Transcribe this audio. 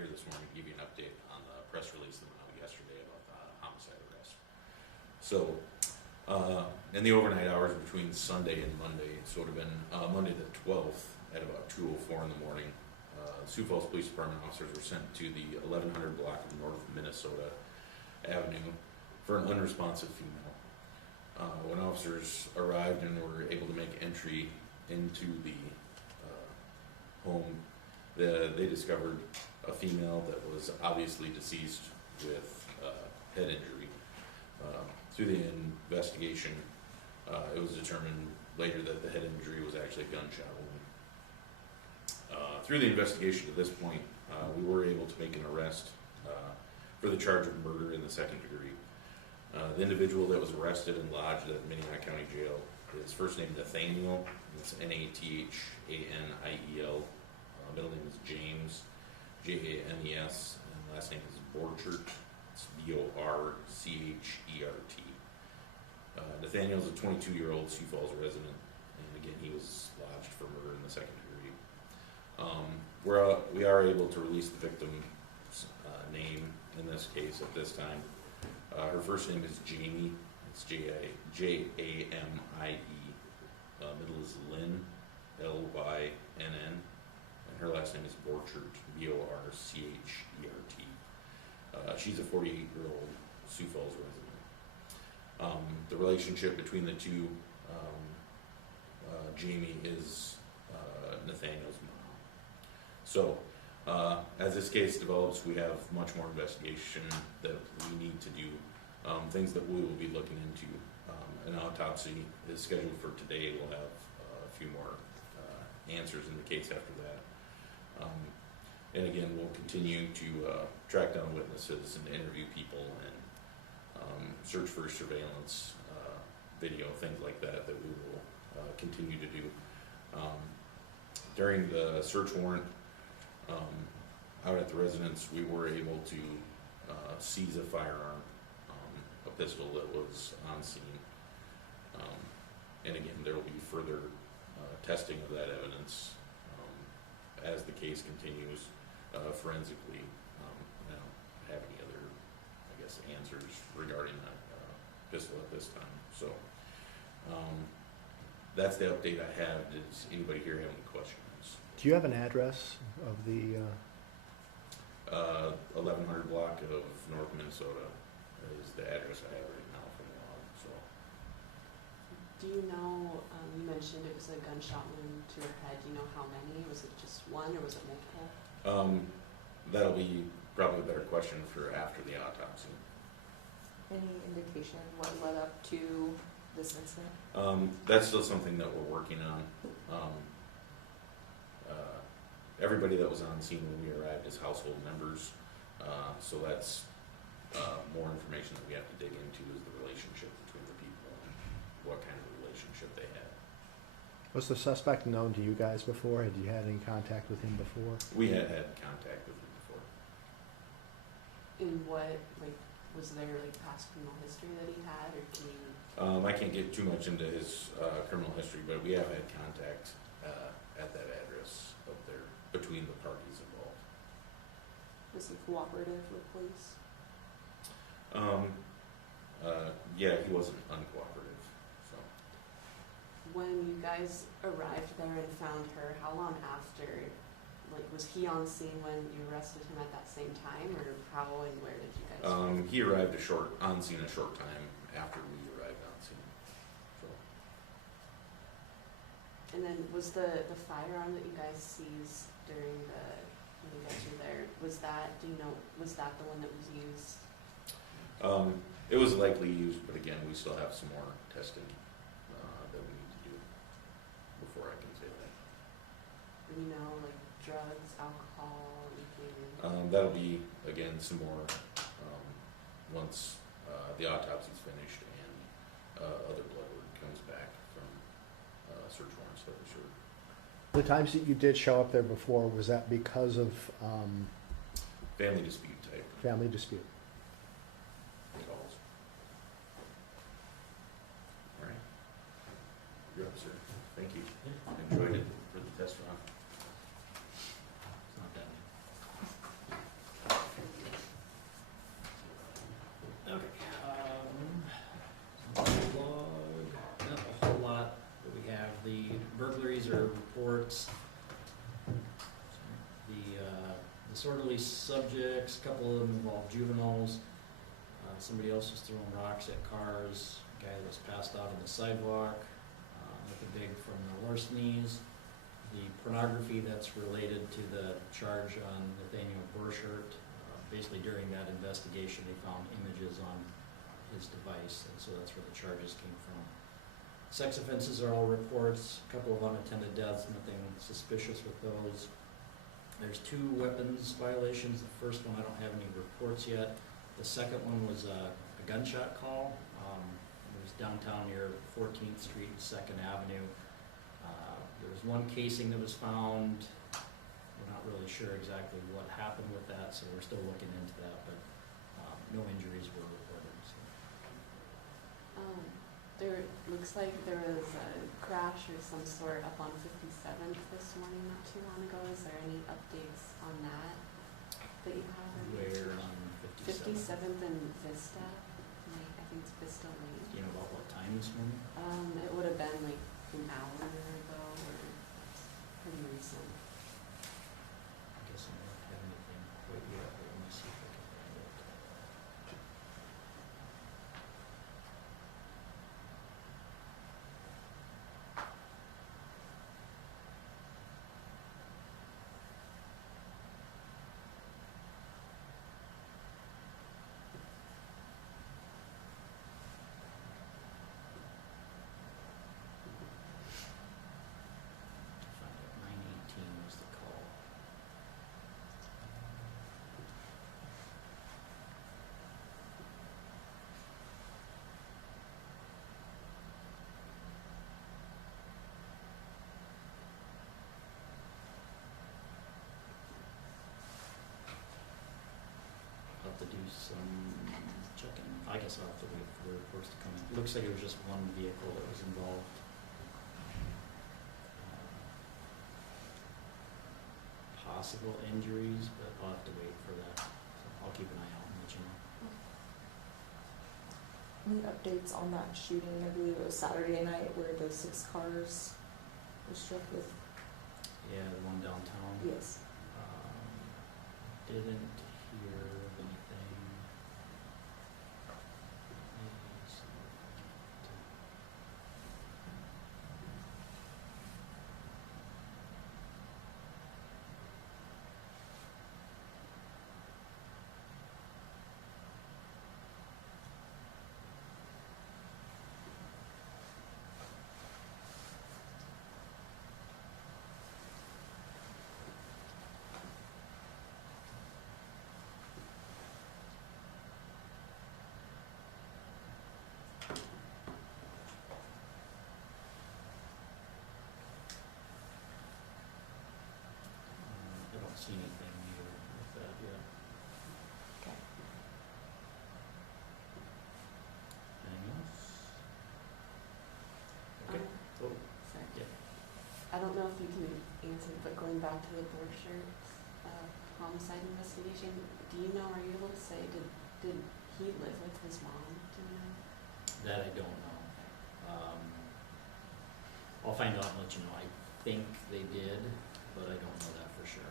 here this morning to give you an update on the press release that went out yesterday about the homicide arrest. So, in the overnight hours between Sunday and Monday, so it would have been Monday the 12th at about 2:04 in the morning, Sioux Falls Police Department officers were sent to the 1100 block of North Minnesota Avenue for an unresponsive female. When officers arrived and were able to make entry into the home, they discovered a female that was obviously deceased with head injury. Through the investigation, it was determined later that the head injury was actually a gunshot wound. Through the investigation to this point, we were able to make an arrest for the charge of murder in the second degree. The individual that was arrested and lodged at Minnesota County Jail, his first name Nathaniel, it's Nathaniel, middle name is James, Janes, and last name is Borchert, it's Borchert. Nathaniel's a 22-year-old Sioux Falls resident, and again, he was lodged for murder in the second degree. We are able to release the victim's name in this case at this time. Her first name is Jamie, it's Jamie, middle is Lynn, Lynn, and her last name is Borchert, Borchert. She's a 48-year-old Sioux Falls resident. The relationship between the two, Jamie is Nathaniel's mom. So, as this case develops, we have much more investigation that we need to do, things that we will be looking into. An autopsy is scheduled for today. We'll have a few more answers in the case after that. And again, we'll continue to track down witnesses and interview people and search for surveillance video, things like that, that we will continue to do. During the search warrant out at the residence, we were able to seize a firearm, a pistol that was on scene. And again, there will be further testing of that evidence as the case continues forensically. I don't have any other, I guess, answers regarding that pistol at this time. So that's the update I have. Does anybody here have any questions? Do you have an address of the? 1100 block of North Minnesota is the address I have right now from the log. So. Do you know, you mentioned it was a gunshot wound to your head. Do you know how many? Was it just one or was it multiple? That'll be probably a better question for after the autopsy. Any indication what led up to this incident? That's still something that we're working on. Everybody that was on scene when we arrived is household members, so that's more information that we have to dig into, is the relationship between the people and what kind of relationship they had. Was the suspect known to you guys before? Had you had any contact with him before? We had contact with him before. In what, like, was there like past criminal history that he had, or can you? I can't get too much into his criminal history, but we have had contact at that address up there between the parties involved. Was he cooperative with police? Yeah, he wasn't uncooperative. So. When you guys arrived there and found her, how long after, like, was he on scene when you arrested him at that same time, or how and where did you guys find him? He arrived on scene a short time after we arrived on scene. So. And then was the firearm that you guys seized during when you guys were there, was that, do you know, was that the one that was used? It was likely used, but again, we still have some more testing that we need to do before I can say that. You know, like drugs, alcohol, anything? That'll be, again, some more once the autopsy's finished and other blood work comes back from search warrants that were served. The times that you did show up there before, was that because of Family dispute type family dispute? calls. All right. You're up, sir. Thank you. Enjoyed it for the test run. It's not that bad. other reports. The disorderly subjects, a couple of them involve juveniles. Somebody else was throwing rocks at cars. A guy that was passed out on the sidewalk, looking big from the larcenies. The pornography that's related to the charge on Nathaniel Borchert. Basically during that investigation, they found images on his device, and so that's where the charges came from. Sex offenses are all reports, a couple of unattended deaths, nothing suspicious with those. There's 2 weapons violations. The first one, I don't have any reports yet. The second one was a gunshot call. It was downtown near 14th Street, 2nd Avenue. There was one casing that was found. We're not really sure exactly what happened with that, so we're still looking into that, but no injuries were reported. So. There looks like there was a crash or some sort up on 57th this morning not too long ago. Is there any updates on that you have? Where on 57th? 57th and Vista. I think it's Vista Lane. Do you know about what time this morning? It would have been like an hour ago or pretty recent. I guess I don't have anything quite yet, but let me see if I can find it. Find out 918 was the call. I'll have to do some checking. I guess I'll have to wait for the reports to come in. It looks like it was just one vehicle that was involved. Possible injuries, but I'll have to wait for that. So I'll keep an eye out and let you know. Any updates on that shooting? I believe it was Saturday night where the 6 cars were struck with. Yeah, the one downtown. Yes. Didn't hear of anything. Let's see. I don't see anything new with that yet. Okay. Anything else? Okay. Oh, Sorry. yeah. I don't know if you can answer, but going back to the Borchert homicide investigation, do you know, are you able to say, did he live with his mom? Do you know? That I don't know. I'll find out and let you know. I think they did, but I don't know that for sure.